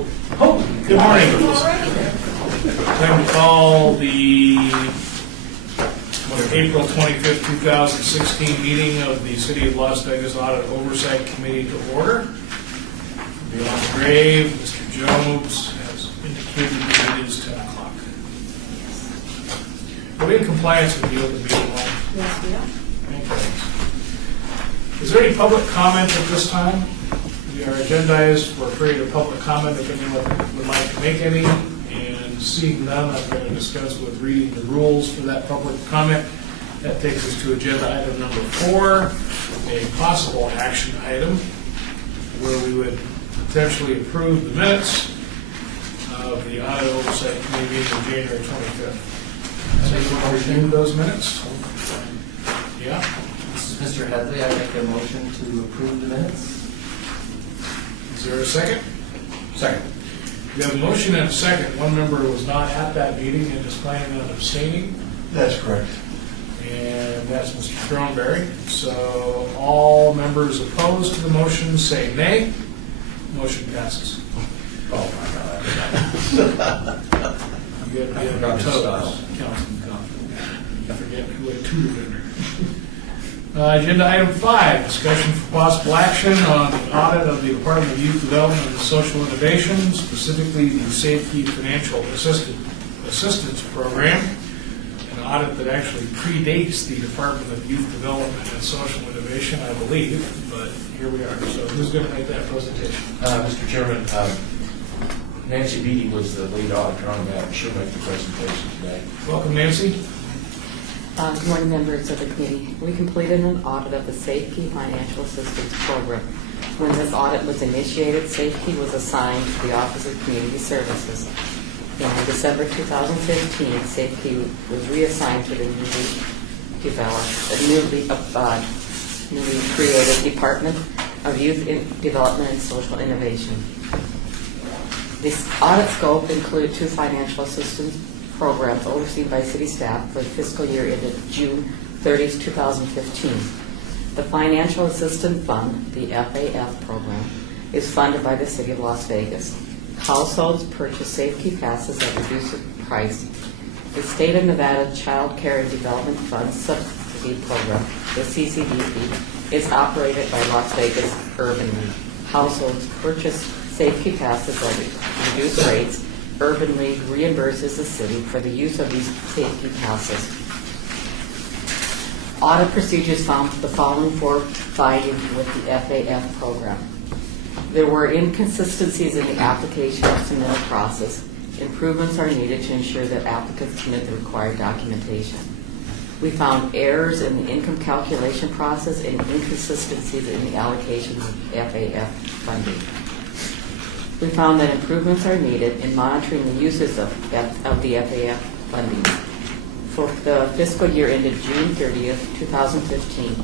Oh, good morning. Time to call the April 25th, 2016 meeting of the City of Las Vegas Audit Oversight Committee to order. Beyond the grave, Mr. Jones has indicated that it is 10 o'clock. Are we in compliance with the open meeting law? Yes, we are. Thank you. Is there any public comment at this time? We are agendized for a period of public comment if anyone would like to make any. And seeing none, I'm going to discuss with reading the rules for that public comment. That takes us to agenda item number 4, a possible action item where we would potentially approve the minutes of the Audit Oversight Committee meeting on January 25th. Does anyone review those minutes? Yeah. This is Mr. Headley. I make a motion to approve the minutes. Is there a second? Second. We have a motion and a second. One member was not at that meeting and is planning on abstaining, That's correct. and that's Mr. Thornberry. So all members opposed to the motion say nay. Motion passes. Oh, my God. You got to be on your toes, Councilman Coughlin. You forget who had tutored in there. Agenda item 5, discussion for possible action on the audit of the Department of Youth Development and Social Innovation, specifically the Safety Financial Assistance Program, an audit that actually predates the Department of Youth Development and Social Innovation, I believe, but here we are. So who's going to make that presentation? Mr. Chairman, Nancy Beatty was the lead auditor on that. She'll make the presentation today. Welcome, Nancy. Good morning, members of the committee. We completed an audit of the Safety Financial Assistance Program. When this audit was initiated, Safety was assigned to the Office of Community Services. In December 2015, Safety was reassigned to the newly created Department of Youth Development and Social Innovation. This audit scope included 2 financial assistance programs overseen by city staff for the fiscal year ended June 30, 2015. The Financial Assistance Fund, the FAF program, is funded by the City of Las Vegas. Households purchase safety passes at reduced price. The State of Nevada Child Care and Development Fund Subsidy Program, the CCDP, is operated by Las Vegas Urban League. Households purchase safety passes at reduced rates. Urban League reimburses the city for the use of these safety passes. Audit procedures found the following 4 findings with the FAF program. There were inconsistencies in the application or submittal process. Improvements are needed to ensure that applicants submit the required documentation. We found errors in the income calculation process and inconsistencies in the allocation of FAF funding. We found that improvements are needed in monitoring the uses of the FAF funding. For the fiscal year ended June 30th, 2015,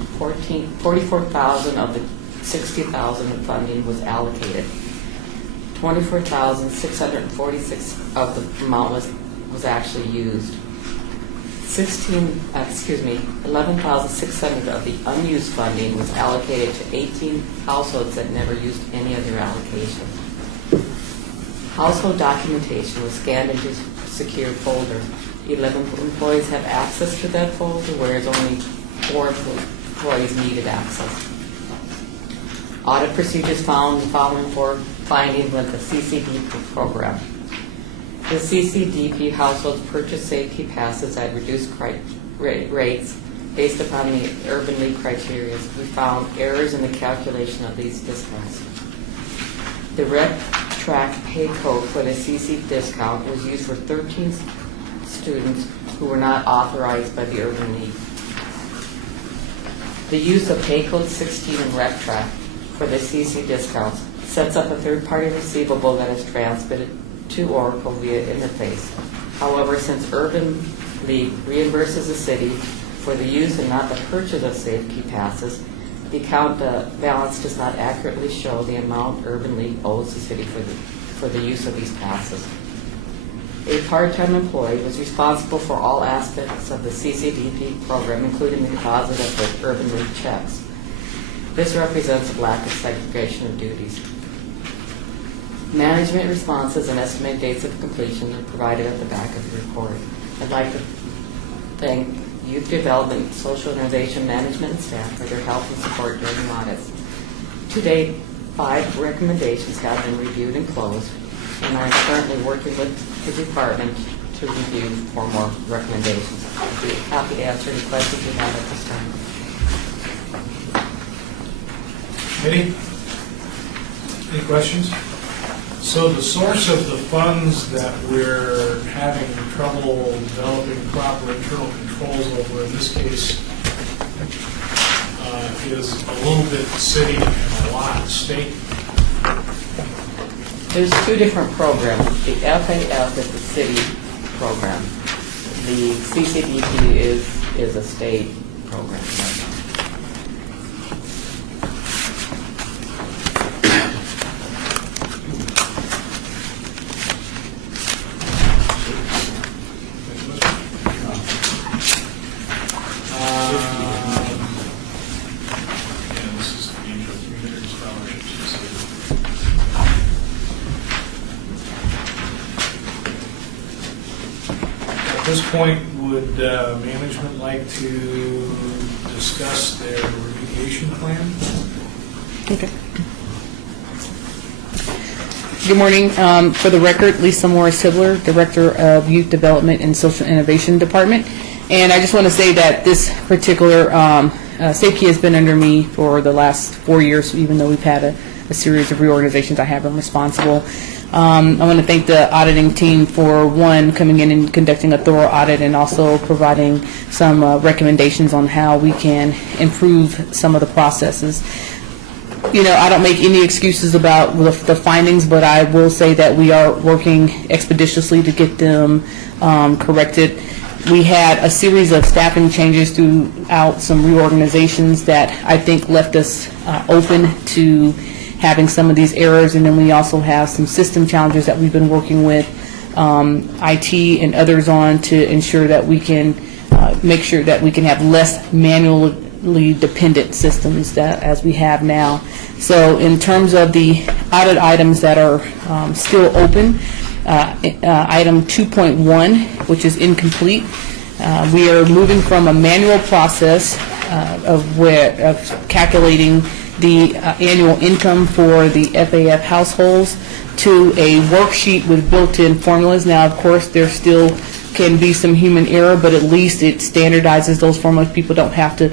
44,000 of the 60,000 of funding was allocated. 24,646 of the amount was actually used. 11,600 of the unused funding was allocated to 18 households that never used any of their allocation. Household documentation was scanned into a secure folder. 11 employees have access to that folder, whereas only 4 employees needed access. Audit procedures found the following 4 findings with the CCDP program. The CCDP households purchase safety passes at reduced rates based upon the Urban League criteria. We found errors in the calculation of these discounts. The REC-TRAC pay code for the CC discount was used for 13 students who were not authorized by the Urban League. The use of pay code 16 and REC-TRAC for the CC discounts sets up a third-party receivable that is transmitted to Oracle via interface. However, since Urban League reimburses the city for the use and not the purchase of safety passes, the account balance does not accurately show the amount Urban League owes the city for the use of these passes. A part-time employee was responsible for all aspects of the CCDP program, including the deposit of the Urban League checks. This represents a lack of segregation of duties. Management responses and estimated dates of completion are provided at the back of the report. I'd like to thank Youth Development, Social Innovation Management and staff for their help and support during audits. To date, 5 recommendations have been reviewed and closed, and I'm currently working with the department to review 4 more recommendations. I'd be happy to answer any questions you have at this time. Any questions? So the source of the funds that we're having trouble developing proper internal controls over, in this case, is a little bit city and a lot state. There's 2 different programs. The FAF is the city program. The CCDP is a state program. At this point, would management like to discuss their remediation plan? Okay. Good morning. For the record, Lisa Morris-Hibler, Director of Youth Development and Social Innovation Department. And I just want to say that this particular safety has been under me for the last 4 years, even though we've had a series of reorganizations. I have been responsible. I want to thank the auditing team for, one, coming in and conducting a thorough audit and also providing some recommendations on how we can improve some of the processes. You know, I don't make any excuses about the findings, but I will say that we are working expeditiously to get them corrected. We had a series of staffing changes throughout some reorganizations that I think left us open to having some of these errors, and then we also have some system challenges that we've been working with IT and others on to ensure that we can make sure that we can have less manually dependent systems that as we have now. So in terms of the audit items that are still open, item 2.1, which is incomplete, we are moving from a manual process of calculating the annual income for the FAF households to a worksheet with built-in formulas. Now, of course, there still can be some human error, but at least it standardizes those formulas. People don't have to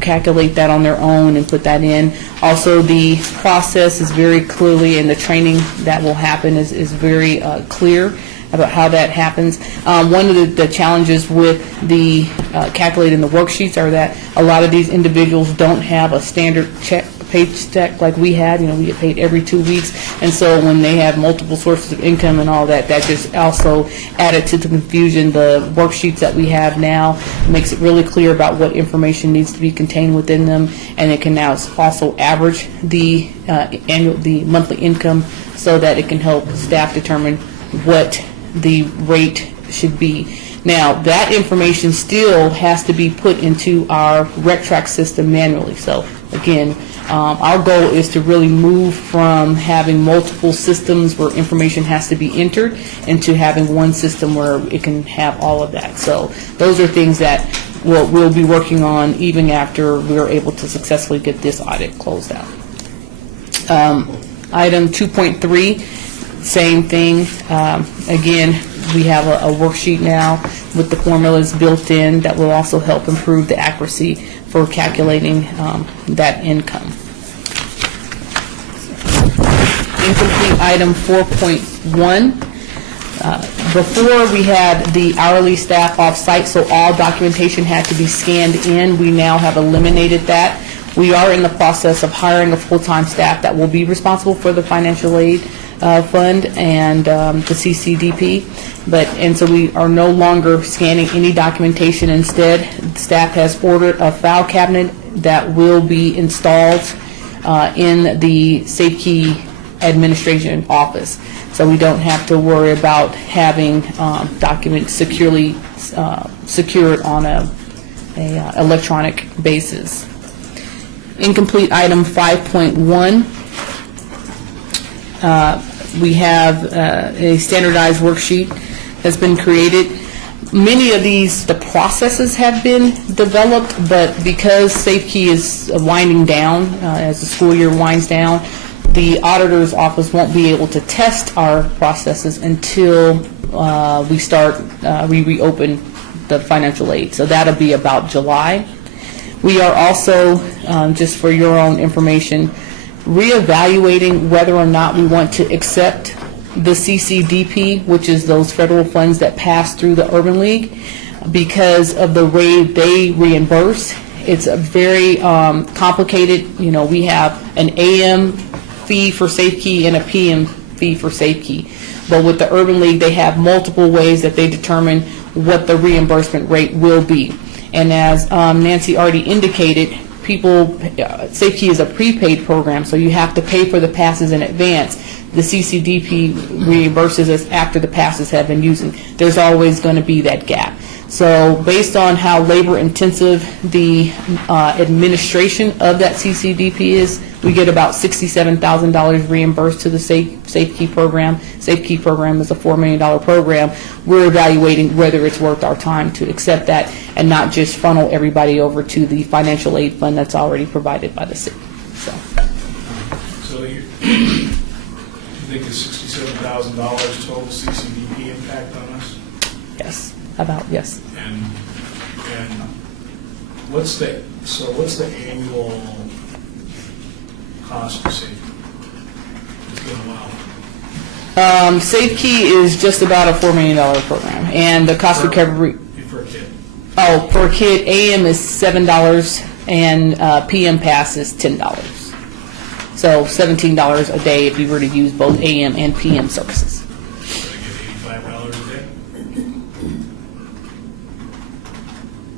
calculate that on their own and put that in. Also, the process is very clearly, and the training that will happen is very clear about how that happens. One of the challenges with the calculating the worksheets are that a lot of these individuals don't have a standard paycheck like we had. You know, we get paid every 2 weeks, and so when they have multiple sources of income and all that, that just also added to the confusion. The worksheets that we have now makes it really clear about what information needs to be contained within them, and it can now also average the monthly income so that it can help staff determine what the rate should be. Now, that information still has to be put into our RecTrack system manually. So, again, our goal is to really move from having multiple systems where information has to be entered into having one system where it can have all of that. So those are things that we'll be working on even after we're able to successfully get this audit closed out. Item 2.3, same thing. Again, we have a worksheet now with the formulas built in that will also help improve the accuracy for calculating that income. Incomplete item 4.1. Before we had the hourly staff off-site, so all documentation had to be scanned in. We now have eliminated that. We are in the process of hiring a full-time staff that will be responsible for the financial aid fund and the CCDP. And so we are no longer scanning any documentation. Instead, staff has ordered a file cabinet that will be installed in the Safekey administration office. So we don't have to worry about having documents securely secured on a electronic basis. Incomplete item 5.1. We have a standardized worksheet has been created. Many of these, the processes have been developed, but because SafeKey is winding down, as the school year winds down, the auditor's office won't be able to test our processes until we reopen the financial aid. So that'll be about July. We are also, just for your own information, reevaluating whether or not we want to accept the CCDP, which is those federal funds that pass through the Urban League, because of the way they reimburse. It's a very complicated, we have an AM fee for SafeKey and a PM fee for SafeKey. But with the Urban League, they have multiple ways that they determine what the reimbursement rate will be. And as Nancy already indicated, SafeKey is a prepaid program, so you have to pay for the passes in advance. The CCDP reimburses us after the passes have been used. There's always going to be that gap. So based on how labor intensive the administration of that CCDP is, we get about $67,000 reimbursed to the SafeKey program. SafeKey program is a $4 million program. We're evaluating whether it's worth our time to accept that and not just funnel everybody over to the financial aid fund that's already provided by the city. So you think it's $67,000 total CCDP impact on us? Yes, yes. And what's the annual cost for safety? It's been a while. SafeKey is just about a $4 million program, and the cost recovery. For a kid. Oh, for a kid, AM is $7 and PM pass is $10. So $17 a day if you were to use both AM and PM services. So I get $85 a day?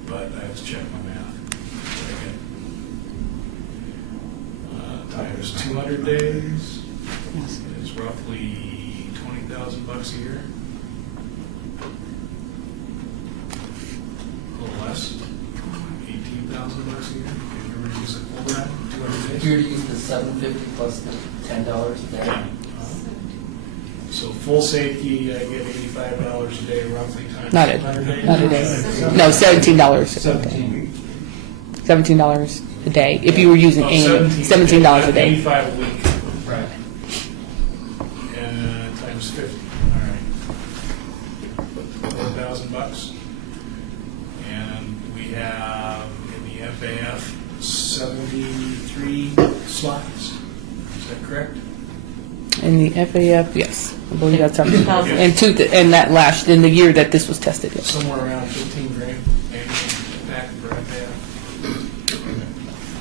But I have to check my math. Times 200 days is roughly $20,000 a year. A little less, $18,000 a year. If you were to use it full time, 200 If days. you were to use the $750 plus the $10 a day. Yeah. So full safety, I get $85 a day roughly times Not a 200 days. day. No, $17 a day. 17. $17 a day. If you were using Oh, AM, $17 a day. 85 a week. Right. And times 50, all right. $4,000. And we have in the FAF 73 slots. Is that correct? In the FAF, yes. I believe that's our, 2,000. and that last, in the year that this was tested, yes. Somewhere around 15 grand annual impact for FAF.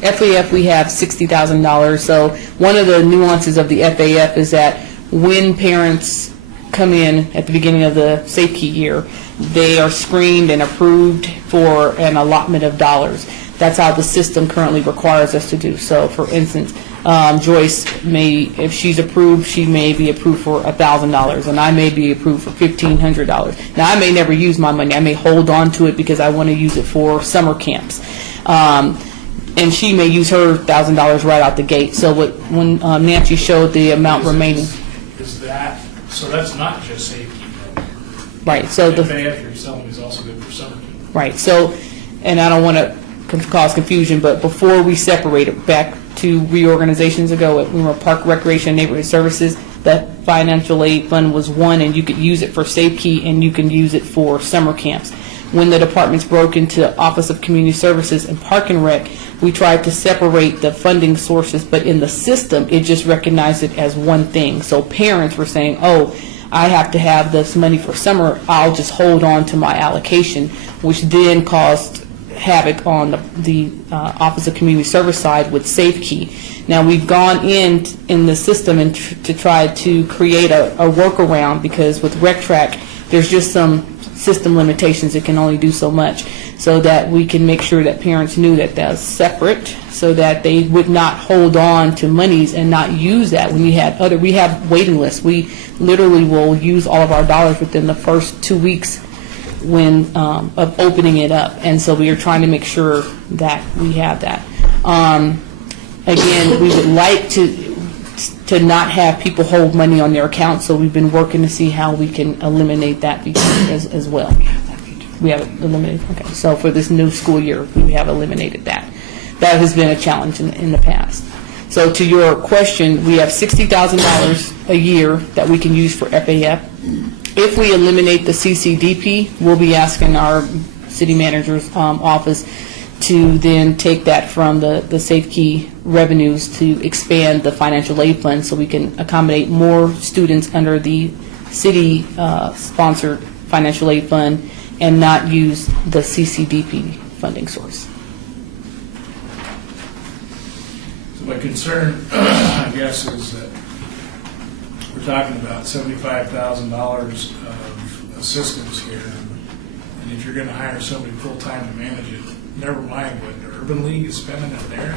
FAF, we have $60,000. So one of the nuances of the FAF is that when parents come in at the beginning of the SafeKey year, they are screened and approved for an allotment of dollars. That's how the system currently requires us to do. So, for instance, Joyce may, if she's approved, she may be approved for $1,000, and I may be approved for $1,500. Now, I may never use my money. I may hold on to it because I want to use it for summer camps. And she may use her $1,000 right out the gate. So when Nancy showed the amount remaining. Is that, so that's not just safety. Right, so the. FAF you're selling is also good for summer camp. Right, so, and I don't want to cause confusion, but before we separated back to reorganizations ago, we were Park Recreation and Neighborhood Services, that financial aid fund was one, and you could use it for SafeKey and you can use it for summer camps. When the departments broke into Office of Community Services and Park and Rec, we tried to separate the funding sources, but in the system, it just recognized it as one thing. So parents were saying, oh, I have to have this money for summer, I'll just hold on to my allocation, which then caused havoc on the Office of Community Service side with SafeKey. Now we've gone in the system and to try to create a workaround, because with RecTrack there's just some system limitations. It can only do so much, so that we can make sure that parents knew that that's separate, so that they would not hold on to monies and not use that. When we have waiting lists. We literally will use all of our dollars within the first 2 weeks of opening it up, and so we are trying to make sure that we have that. Again, we would like to to not have people hold money on their account, so we've been working to see how we can eliminate that feature as well. We have it eliminated, okay. So for this new school year, we have eliminated that. That has been a challenge in the past. So to your question, we have $60,000 a year that we can use for FAF. If we eliminate the CCDP, we'll be asking our city manager's office to then take that from the SafeKey revenues to expand the financial aid fund so we can accommodate more students under the city-sponsored financial aid fund and not use the CCDP funding source. So my concern, I guess, is that we're talking about $75,000 of assistance here. And if you're going to hire somebody full-time to manage it, never mind what the Urban League is spending in there,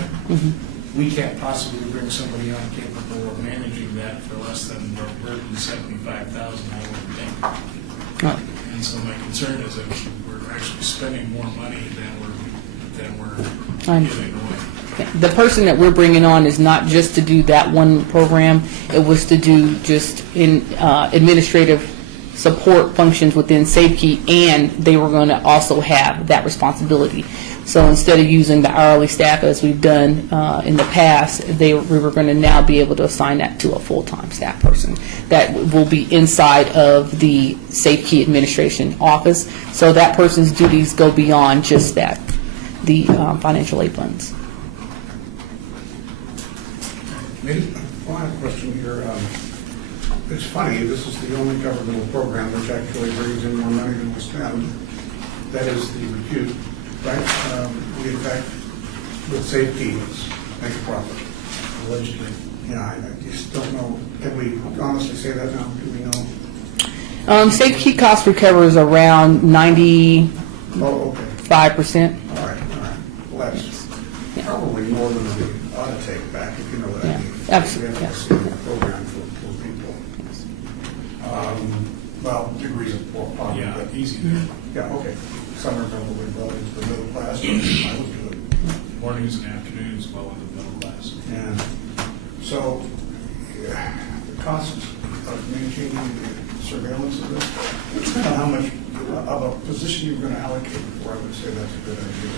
we can't possibly bring somebody on capable of managing that for less than $75,000, I would think. Oh. And so my concern is that we're actually spending more money than we're giving away. The person that we're bringing on is not just to do that one program. It was to do just in administrative support functions within SafeKey, and they were going to also have that responsibility. So instead of using the hourly staff as we've done in the past, we were going to now be able to assign that to a full-time staff person that will be inside of the SafeKey administration office. So that person's duties go beyond just that, the financial aid funds. One question here. It's funny, this is the only governmental program which actually brings in more money than we spend. That is the repute, right? We, in fact, with SafeKey, make a profit. Allegedly. Yeah, I just don't know. Can we honestly say that now? Do we know? SafeKey cost recovers around 95%. Oh, okay. All right. Well, that's probably more than we ought to take back, if you know what I mean. Absolutely. We have to see a program for people. Well, degrees of poverty. Yeah, easy there. Yeah, okay. Some are probably brought into the middle class, but I would do it. Mornings and afternoons well in the middle class. And so, the cost of maintaining the surveillance of this, depends on how much of a position you're going to allocate for. I would say that's a good idea.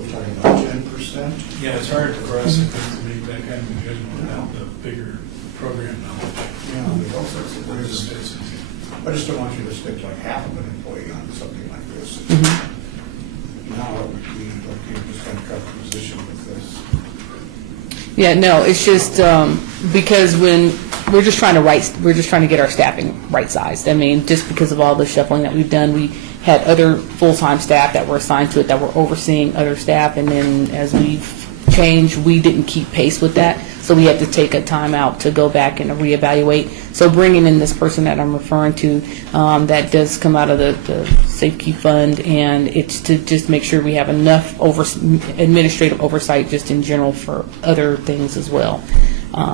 We're talking about 10%. Yeah, it's hard for us to make that kind of a judgment without the bigger program knowledge. Yeah, there's all sorts of ways. I just don't want you to stick like half of an employee on something like this. Now it would be like you're just going to cut the position with this. Yeah, no, it's just because when we're just trying to get our staffing right sized. I mean, just because of all the shuffling that we've done, we had other full-time staff that were assigned to it that were overseeing other staff, and then as we've changed, we didn't keep pace with that, so we had to take a time out to go back and reevaluate. So bringing in this person that I'm referring to, that does come out of the SafeKey fund, and it's to just make sure we have enough administrative oversight just in general for other things as well,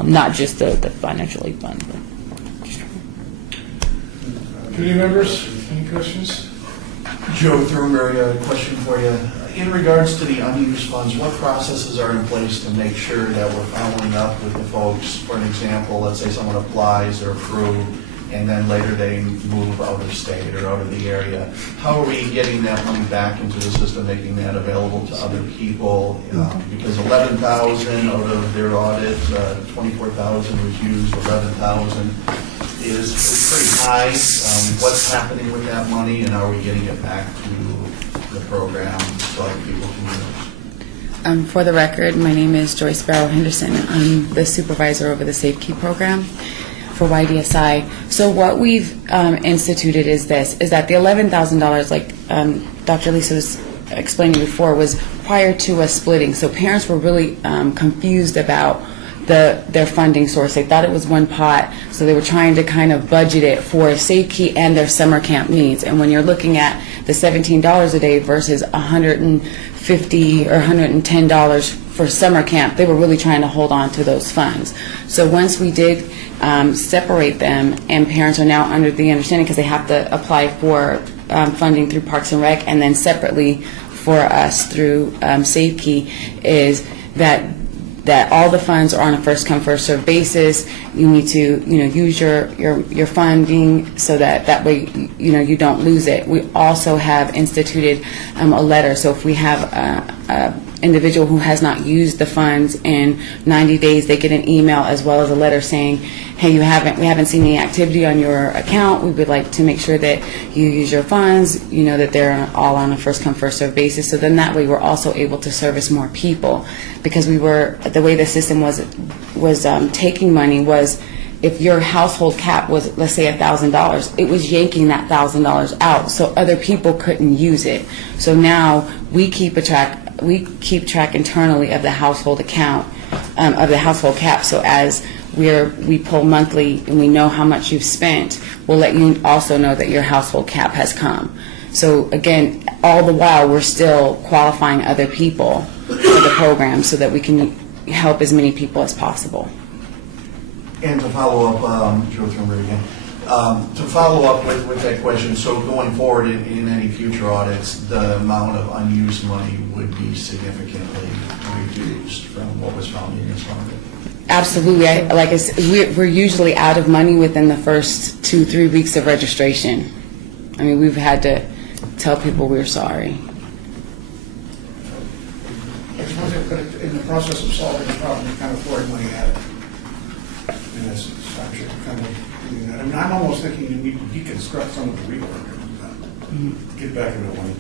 not just the financial aid fund. Committee members, any questions? Joe Thornberry, a question for you. In regards to the unused funds, what processes are in place to make sure that we're following up with the folks? For an example, let's say someone applies or approved, and then later they move out of state or out of the area. How are we getting that money back into the system, making that available to other people? Because 11,000 out of their audit, 24,000 was used, 11,000 is pretty high. What's happening with that money, and are we getting it back to the program so other people can use it? For the record, my name is Joyce Barrow Henderson. I'm the supervisor over the SafeKey program for YDSI. So what we've instituted is that the $11,000, like Dr. Lisa was explaining before, was prior to us splitting. So parents were really confused about their funding source. They thought it was one pot, so they were trying to kind of budget it for SafeKey and their summer camp needs. And when you're looking at the $17 a day versus $150 or $110 for summer camp, they were really trying to hold on to those funds. So once we did separate them, and parents are now under the understanding, because they have to apply for funding through Parks and Rec, and then separately for us through SafeKey, is that that all the funds are on a first come first served basis. You need to use your funding so that way you don't lose it. We also have instituted a letter. So if we have a individual who has not used the funds in 90 days, they get an email as well as a letter saying, hey, we haven't seen any activity on your account. We would like to make sure that you use your funds, that they're all on a first come first served basis. So then that way we're also able to service more people, because the way the system was taking money was, if your household cap was, let's say, $1,000, it was yanking that $1,000 out, so other people couldn't use it. So now we keep track internally of the household account, of the household cap. So as we pull monthly and we know how much you've spent, we'll let you also know that your household cap has come. So again, all the while we're still qualifying other people for the program so that we can help as many people as possible. And to follow up, Joe Thunberg again, to follow up with that question, so going forward in any future audits, the amount of unused money would be significantly reduced from what was found in this audit? Absolutely. Like I said, we're usually out of money within the first 2-3 weeks of registration. I mean, we've had to tell people we're sorry. I suppose in the process of solving the problem, you're kind of throwing money at it. In essence, I'm sure you're kind of doing that. I mean, I'm almost thinking you need to deconstruct some of the rework. Get back into one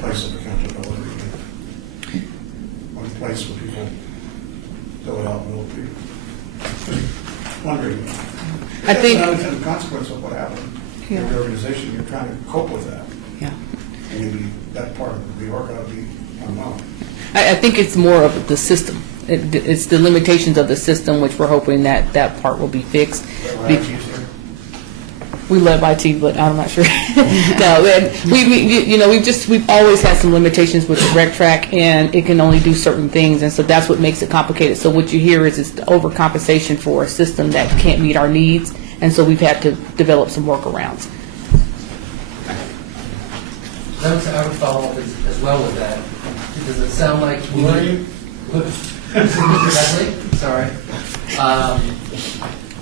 place of accountability. One place where people fill it out and will be. Just wondering. I think That's an unintended consequence of what happened. Yeah. In the organization, you're trying to cope with that. Yeah. And maybe that part of the org ought to be unknown. I think it's more of the system. It's the limitations of the system, which we're hoping that part will be fixed. We love IT, but I'm not sure. No, we've always had some limitations with the rec track, and it can only do certain things, and so that's what makes it complicated. So what you hear is it's the overcompensation for a system that can't meet our needs, and so we've had to develop some workarounds. I would follow up as well with that. Does it sound like Who are you? Mr. Bentley? Sorry.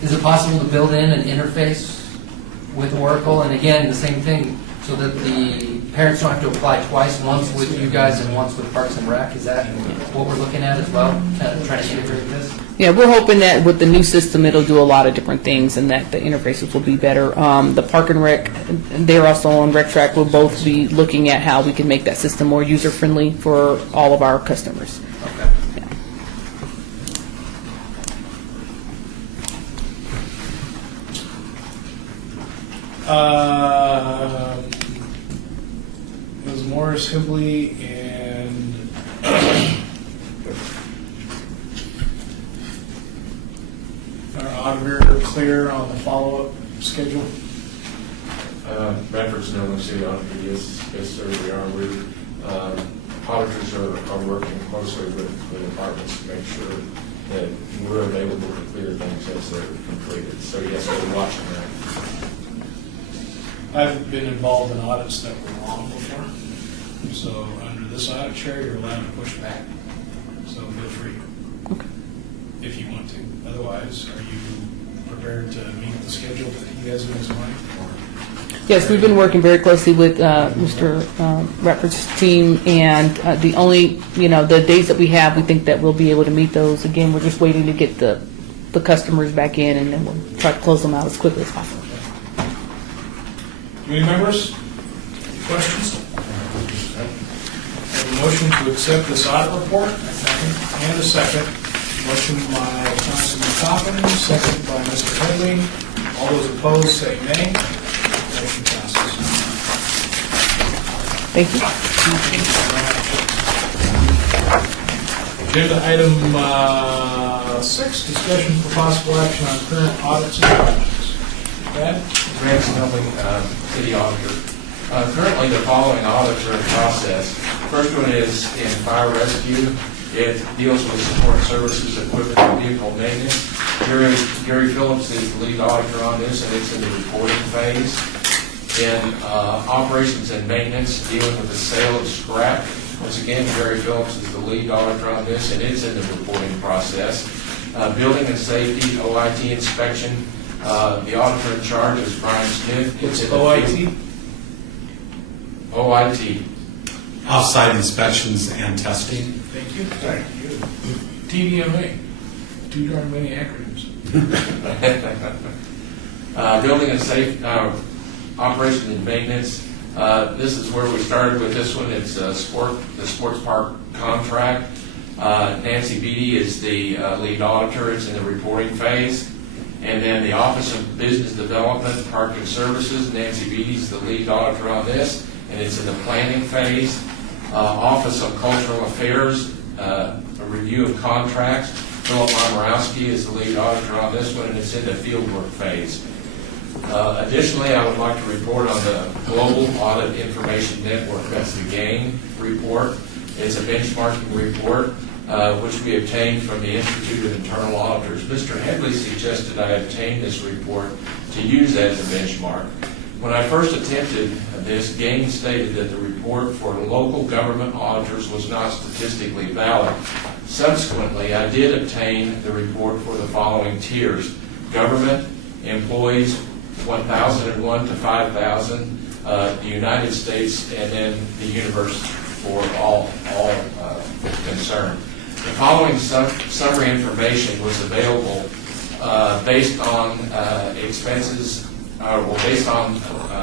Is it possible to build in an interface with Oracle? And again, the same thing, so that the parents don't have to apply twice, once with you guys and once with Parks and Rec? Is that what we're looking at as well? Kind of trying to integrate this? Yeah, we're hoping that with the new system, it'll do a lot of different things, and that the interfaces will be better. The Park and Rec, they're also on Rec Track. We'll both be looking at how we can make that system more user-friendly for all of our customers. Okay. Ms. Morris, Hibley, and our auditor clear on the follow-up schedule? Bedford's the only city auditor, yes, sir, we are. Auditors are working closely with the departments to make sure that we're available to clear things as they're completed. So yes, we're watching that. I've been involved in audits that were long before, so under this audit chair, you're allowed to push back, so feel free. Okay. If you want to. Otherwise, are you prepared to meet the schedule that you guys have this morning? Yes, we've been working very closely with Mr. Ratford's team, and the only, the days that we have, we think that we'll be able to meet those. Again, we're just waiting to get the customers back in, and then we'll try to close them out as quickly as possible. Committee members, questions? I have a motion to accept this audit report, and a second. Motion by Councilman Coppin, second by Mr. Headley. All those opposed say nay. Motion passes. Thank you. Agenda item 6, discussion for possible action on current audits and projects. Brad? Grant Snelling, City Auditor. Currently, the following audits are in process. First one is in fire rescue. It deals with support services, equipment, and vehicle maintenance. Gary Phillips is the lead auditor on this, and it's in the reporting phase. In operations and maintenance, dealing with the sale of scrap Once again, Jerry Phillips is the lead auditor on this, and it's in the reporting process. Building and safety, OIT inspection, the auditor in charge is Brian Smith. What's in the OIT? field. OIT. Off-site inspections and testing. Thank you. Thank you. TDMA. Too darn many acronyms. Building and safe, operation and maintenance. This is where we started with this one. It's the sports park contract. Nancy Beatty is the lead auditor. It's in the reporting phase. And then the Office of Business Development, Parking Services, Nancy Beatty is the lead auditor on this, and it's in the planning phase. Office of Cultural Affairs, a review of contracts. Philip Momorowski is the lead auditor on this one, and it's in the fieldwork phase. Additionally, I would like to report on the Global Audit Information Network. That's the GAIN report. It's a benchmarking report, which we obtained from the Institute of Internal Auditors. Mr. Headley suggested I obtain this report to use as a benchmark. When I first attempted this, GAIN stated that the report for local government auditors was not statistically valid. Subsequently, I did obtain the report for the following tiers: government, employees, 1,001 to 5,000, the United States, and then the universe for all concerned. The following summary information was available based on expenses, based on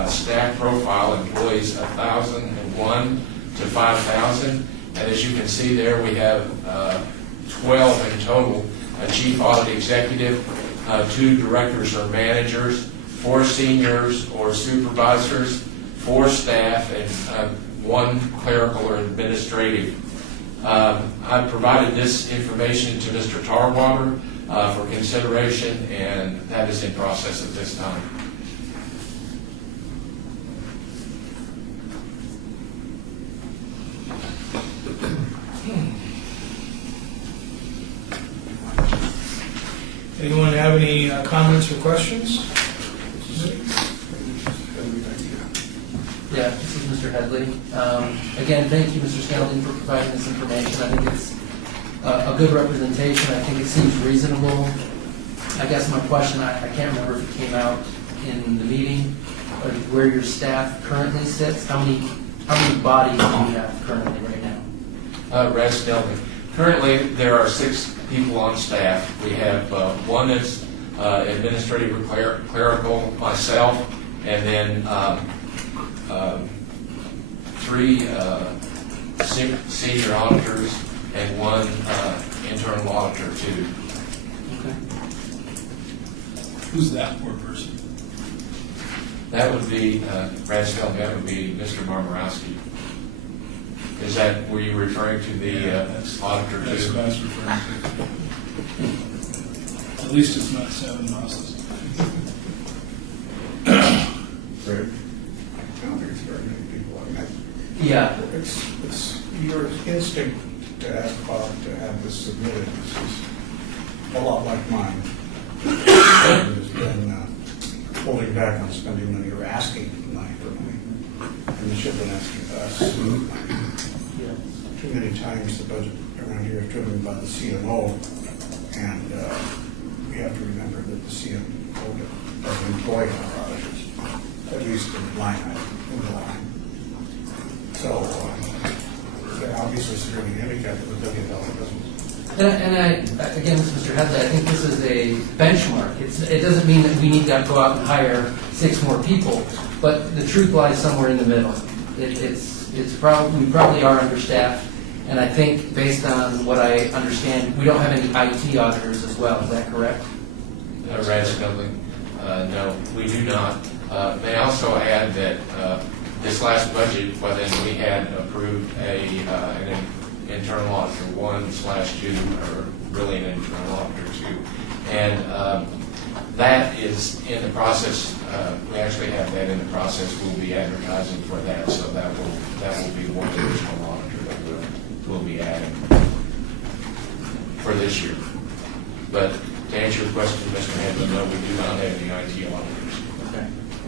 staff profile, employees 1,001 to 5,000. And as you can see there, we have 12 in total: a chief audit executive, 2 directors or managers, 4 seniors or supervisors, 4 staff, and 1 clerical or administrative. I've provided this information to Mr. Tarwater for consideration, and that is in process at this time. Anyone have any comments or questions? Yeah, this is Mr. Headley. Again, thank you, Mr. Skelding, for providing this information. I think it's a good representation. I think it seems reasonable. I guess my question, I can't remember if it came out in the meeting, but where your staff currently sits. How many bodies do you have currently right now? Brad Skelding. Currently, there are 6 people on staff. We have 1 that's administrative or clerical, myself, and then 3 senior auditors and 1 internal auditor too. Okay. Who's that poor person? That would be Brad Skelding. That would be Mr. Momorowski. Is that, were you referring to the auditor That's too? what I was referring to. At least it's not 7 bosses. Right. I don't think it's very many people. I mean, Yeah. it's your instinct to ask Bob to have this submitted. This is a lot like mine. Has been holding back on spending money or asking money for money. And they should have been asking us. Too many times the budget around here is driven by the CMO, and we have to remember that the CMO doesn't employ our auditors, at least in the line item, in the line. So they're obviously severely handicapped with $1 billion business. And again, Mr. Headley, I think this is a benchmark. It doesn't mean that we need to go out and hire 6 more people, but the truth lies somewhere in the middle. We probably are understaffed, and I think based on what I understand, we don't have any IT auditors as well. Is that correct? Brad Skelding, no, we do not. May I also add that this last budget, well, then we had approved an internal auditor 1/2, or really an internal auditor 2, and that is in the process. We actually have that in the process. We'll be advertising for that, so that will be one additional auditor that we'll be adding for this year. But to answer your question, Mr. Handler, no, we do not have any IT auditors. Okay.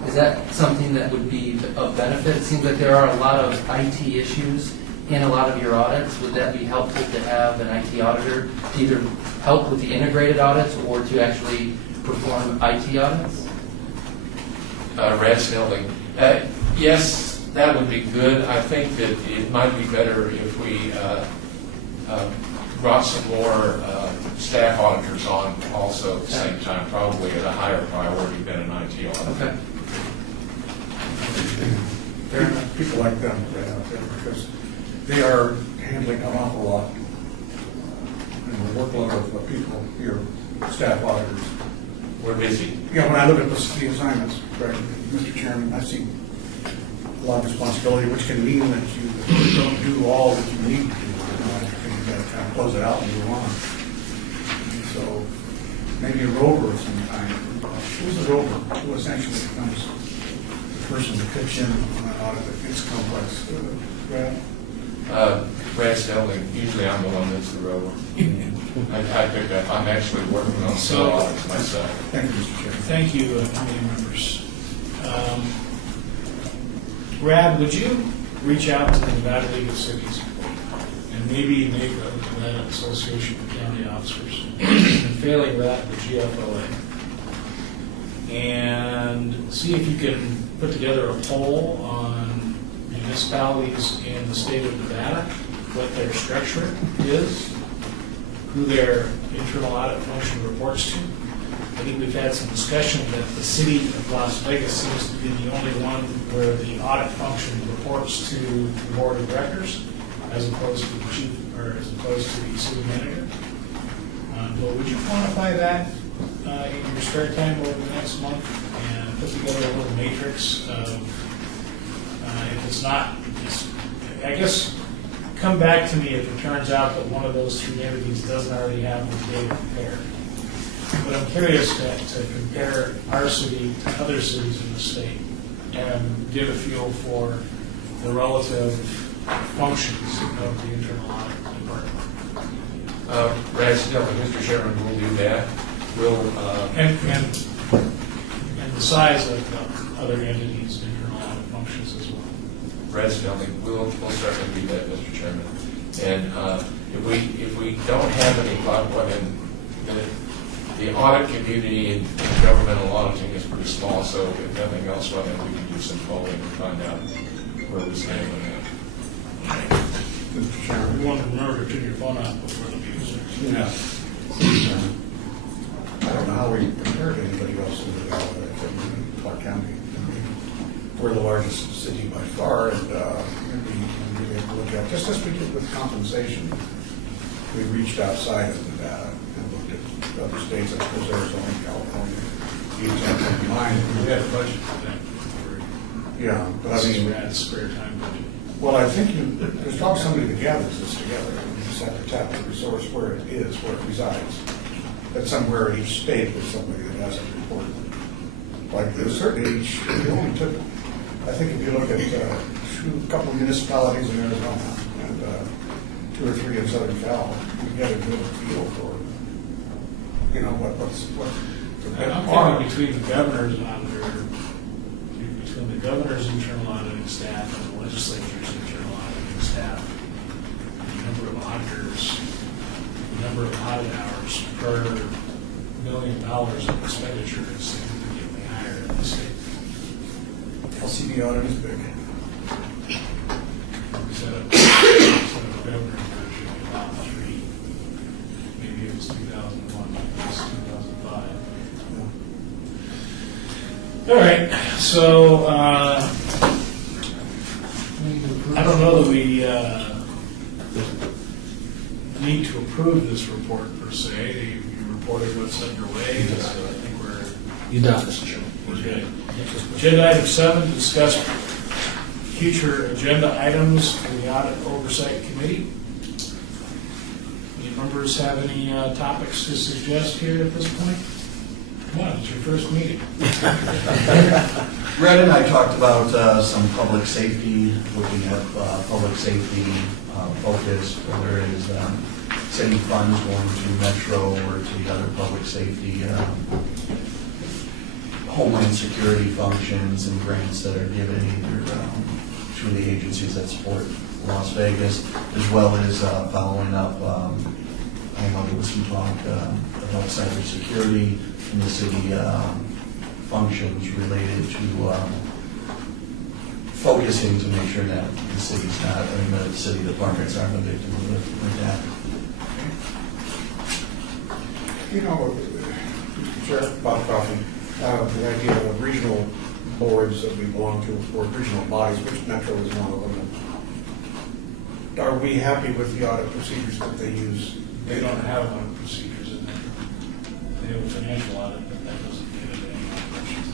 Is that something that would be of benefit? It seems like there are a lot of IT issues in a lot of your audits, would that be helpful to have an IT auditor to either help with the integrated audits or to actually perform IT audits? Red Snelling. Yes, that would be good. I think that it might be better if we brought some more staff auditors on also at the same time, probably at a higher priority than an IT audit. Okay. Fair enough. People like them right out there because they are handling an awful lot. And the workload of people, your staff auditors. We're busy. Yeah, when I look at the assignments, right, Mr. Chairman, I see a lot of responsibility, which can mean that you don't do all that you need to do. You got to kind of close it out and move on. So maybe a rover of some kind. Who's a rover? Who essentially becomes the person to pitch in on an audit that gets complex. Brad? Brad Snelling. Usually I'm the one that's the rover. I pick up. I'm actually working on some audits myself. Thank you, Mr. Chairman. Thank you, committee members. Brad, would you reach out to the Nevada League of Cities and maybe make a Nevada Association of County Officers, and failing that, the GFOA, and see if you can put together a poll on municipalities in the state of Nevada, what their structure is, who their internal audit function reports to. I think we've had some discussion that the city of Las Vegas seems to be the only one where the audit function reports to the board of directors, as opposed to the chief, or as opposed to the city manager. But would you quantify that in your spare time over the next month and put together a little matrix of, if it's not, I guess, come back to me if it turns out that one of those three entities doesn't already have the data prepared. But I'm curious to compare our city to other cities in the state and get a feel for the relative functions of the internal audit department. Brad Snelling, Mr. Chairman, will do that. We'll And the size of the other entities' internal audit functions as well. Brad Snelling, we'll certainly do that, Mr. Chairman. And if we don't have any luck, well, then the audit community in governmental auditing is pretty small, so if nothing else, well, then we can do some polling and find out where we stand on that. Mr. Chairman. You want to remember to turn your phone off before the meeting starts. Yeah. I don't know how we compare to anybody else in the Clark County. We're the largest city by far, and we have to look at, just as we did with compensation, we reached outside of Nevada and looked at other states, I suppose Arizona, California, each have in mind. We had a budget for that. Yeah, but I This is mean, Brad's spare time budget. well, I think there's probably somebody that gathers this together. You just have to tap the resource where it is, where it resides. That somewhere in each state there's somebody that has it reported. Like there's certainly each, if you only took, I think if you look at a couple of municipalities in Arizona and 2 or 3 in Southern Cal, you get a good feel for, what's I'm thinking between the governor's auditor, between the governor's internal auditing staff and the legislature's internal auditing staff, the number of auditors, the number of audit hours per $1 million of expenditure is significantly higher in the state. LCD audit is big. Instead of the governor, there should be about 3. Maybe it was 2001, maybe it was 2005. All right, so I don't know that we need to approve this report per se. You reported what's underway, so I think You done. we're good. Agenda item 7, discuss future agenda items for the Audit Oversight Committee. Any members have any topics to suggest here at this point? Come on, it's your first meeting. Red and I talked about some public safety, looking at public safety focus, whether it is city funds going to Metro or to the other public safety homeland security functions and grants that are given either to the agencies that support Las Vegas, as well as following up, I know there was some talk about cybersecurity in the city functions related to focusing to make sure that the city's not, I mean, the city departments aren't a victim of that. You know, Sheriff Bob Coffey, the idea of regional boards that we belong to, or regional bodies, which Metro is one of them. Are we happy with the audit procedures that they use? They don't have audit procedures in there. They have a financial audit, but that doesn't get into any operations.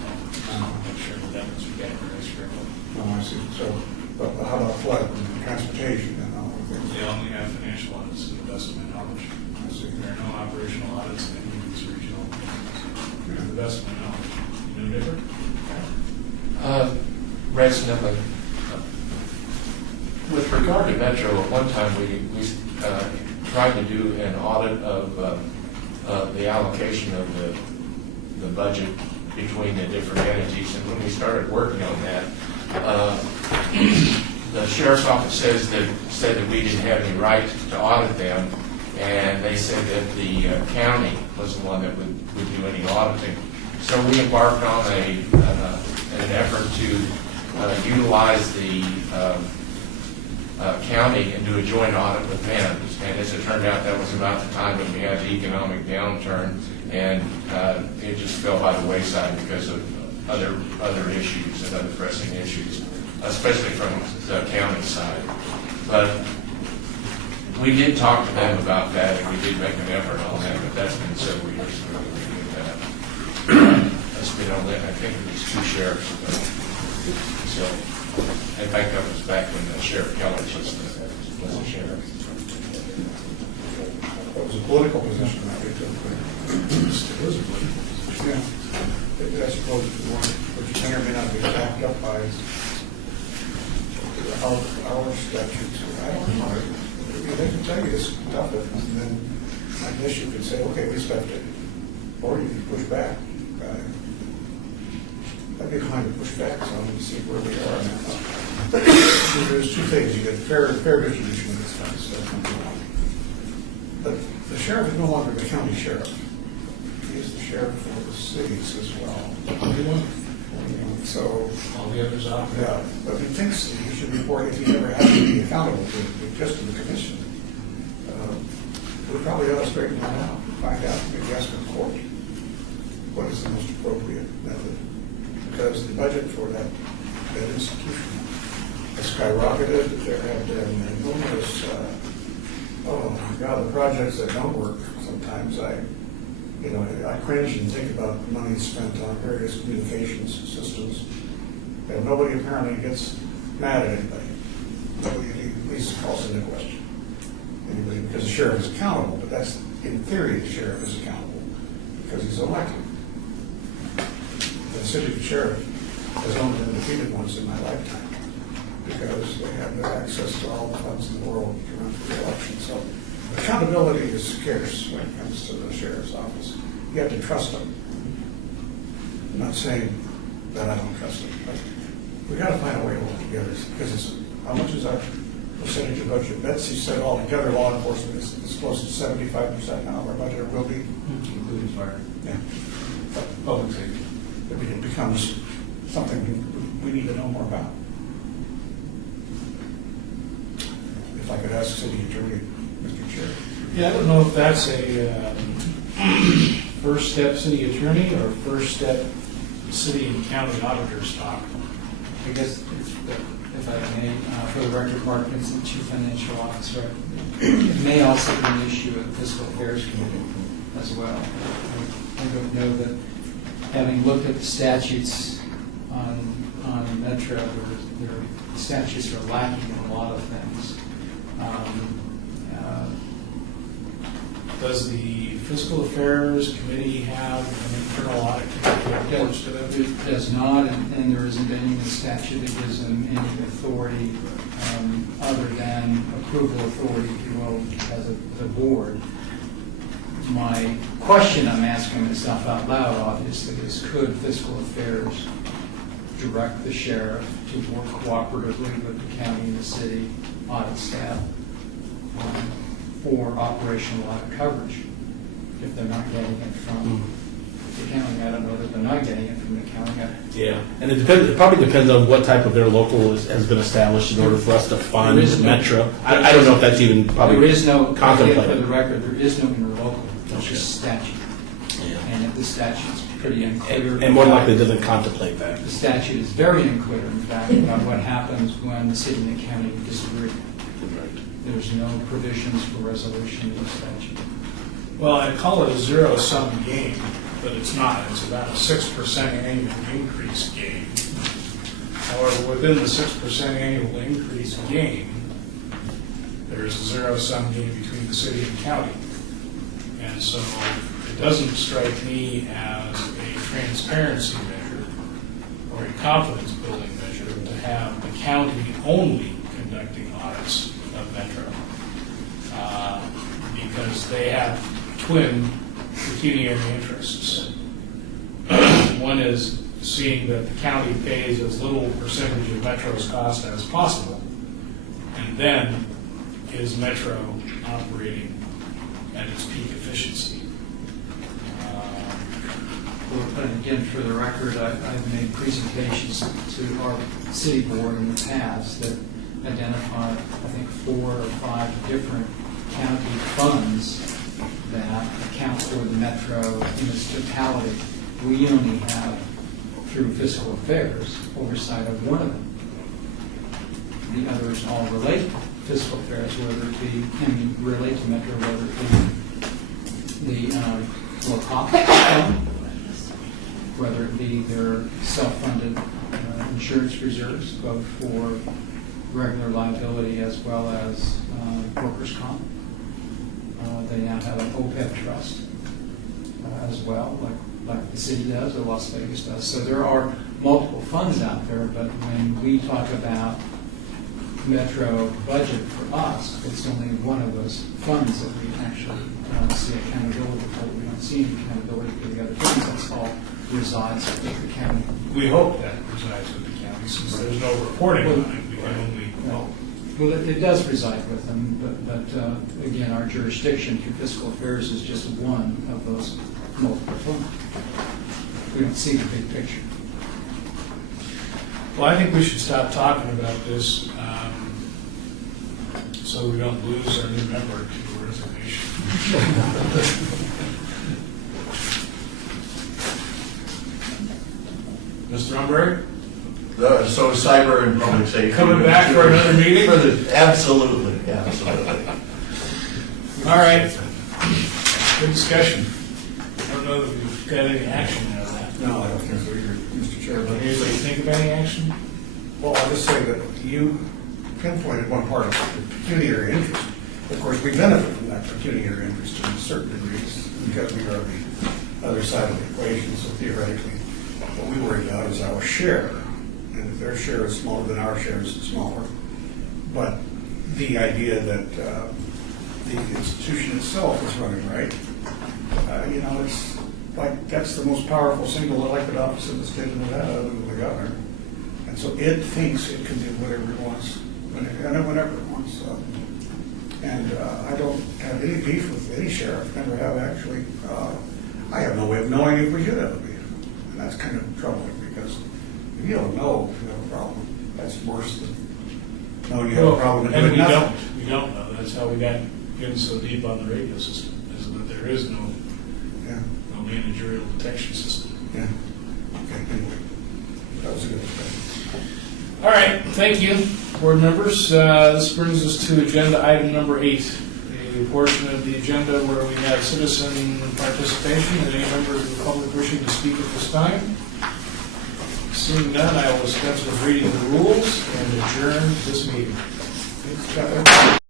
Make sure that that was categorized correctly. Oh, I see. So, but how about flood and transportation and all of things? They only have financial audits to the best of my knowledge. I see. There are no operational audits in any of these regional things, to the best of my knowledge. You know different? Rex, nothing. With regard to Metro, at one time we tried to do an audit of the allocation of the budget between the different entities, and when we started working on that, the sheriff's office said that we didn't have any right to audit them, and they said that the county was the one that would do any auditing. So we embarked on an effort to utilize the county and do a joint audit with them. And as it turned out, that was about the time that we had the economic downturn, and it just fell by the wayside because of other issues and other pressing issues, especially from the county side. But we did talk to them about that, and we did make an effort on that, but that's been several years ago that we did that. That's been only, I think, it was 2 sheriffs ago. So, in fact, that was back when Sheriff Keller was the sheriff. It was a political position, I think. It was a political position. Yeah. I suppose it's one which may or may not be backed up by our statutes. I don't know. They can tell you this stuff, and then I guess you could say, okay, we stepped in. Or you can push back. I'd be inclined to push back some to see where we are now. There's 2 things. You get fair distribution of expense. That's number 1. But the sheriff is no longer the county sheriff. He is the sheriff for the cities as well. So, All the others out there. yeah, but he thinks he should report if he never has to be accountable to just to the commission. We probably ought to straighten that out, find out, maybe ask the court what is the most appropriate method. Because the budget for that institution has skyrocketed. There have been numerous, the projects that don't work. Sometimes I cringe and think about the money spent on various communications systems. And nobody apparently gets mad at anybody. Nobody at least calls into question anybody, because the sheriff is accountable, but that's, in theory, the sheriff is accountable because he's elected. The city sheriff has only been defeated once in my lifetime because they have access to all the funds in the world to run for the election. So accountability is scarce when it comes to the sheriff's office. You have to trust them. I'm not saying that I don't trust them, but we got to find a way to work together because it's, how much is our percentage of budget? Betsy said altogether law enforcement is close to 75% now of our budget, or will be. Including fire. Yeah. Public safety. It becomes something we need to know more about. If I could ask City Attorney, Mr. Chair. Yeah, I don't know if that's a first step city attorney or first step city and county auditors talk. I guess, if I may, for the record, Mark Vincent, Chief Financial Officer. It may also be an issue of the Fiscal Affairs Committee as well. I don't know that, having looked at the statutes on Metro, their statutes are lacking in a lot of things. Does the Fiscal Affairs Committee have an internal audit committee that reports to them? It does not, and there isn't any in the statute that gives them any authority other than approval authority, if you will, as a board. My question I'm asking myself out loud, obviously, is could Fiscal Affairs direct the sheriff to work cooperatively with the county and the city audit staff for operational audit coverage. If they're not getting it from the county, I don't know that they're not getting it from the county. Yeah, and it depends. It probably depends on what type of their local has been established in order for us to fund There is no- Metro. I don't know if that's even probably There is no, contemplated. for the record, there is no interlocal, it's Okay. just statute. Yeah. And the statute's pretty unclear. And more than likely, it doesn't contemplate that. The statute is very unclear, in fact, about what happens when the city and the county disagree. There's no provisions for resolution in the statute. Well, I call it a zero-sum game, but it's not. It's about a 6% annual increase gain. However, within the 6% annual increase gain, there is a zero-sum game between the city and county. And so it doesn't strike me as a transparency measure or a confidence-building measure to have the county only conducting audits of Metro, because they have twin pecuniary interests. One is seeing that the county pays as little percentage of Metro's cost as possible, and then is Metro operating at its peak efficiency. But again, for the record, I've made presentations to our city board in the past that identify, I think, 4 or 5 different county funds that account for the Metro in its totality. We only have, through fiscal affairs, oversight of one of them. The others all relate to fiscal affairs, whether it be, relate to Metro, whether it be the low cost fund, whether it be their self-funded insurance reserves, both for regular liability as well as workers' comp. They now have an OPEB trust as well, like the city does or Las Vegas does. So there are multiple funds out there, but when we talk about Metro budget for us, it's only one of those funds that we actually see accountability for. We don't see any accountability for the other funds. That's all resides with the county. We hope that resides with the county, since there's no reporting on it. We can only hope. Well, it does reside with them, but again, our jurisdiction through fiscal affairs is just one of those multiple funds. We don't see the big picture. Well, I think we should stop talking about this so we don't lose our new member to resignation. Mr. Umberg? So cyber and public safety. Coming back for another meeting? Absolutely, absolutely. All right. Good discussion. I don't know that we've got any action out of that. No, I don't think so either, Mr. Chair. But Anybody think of any action? well, I'll just say that you pinpointed one part of the pecuniary interest. Of course, we benefit from that pecuniary interest to a certain degree because we are the other side of the equation. So theoretically, what we worry about is our share. And if their share is smaller than our share is smaller. But the idea that the institution itself is running right, it's like that's the most powerful single elected office in the state of Nevada other than the governor. And so it thinks it can do whatever it wants, whenever it wants. And I don't have any beef with any sheriff, never have actually. I have no way of knowing if we should have a beef. And that's kind of troubling because if you don't know if you have a problem, that's worse than knowing you have a problem and And doing we nothing. don't know. That's how we got in so deep on the radio system, is that there is no managerial detection system. Yeah. Okay, anyway. That was a good thing. All right, thank you, board members. This brings us to agenda item number 8, a portion of the agenda where we have citizen participation and any members of the public wishing to speak at this time. Seeing none, I will dispense with reading the rules and adjourn this meeting. Thanks, Tyler.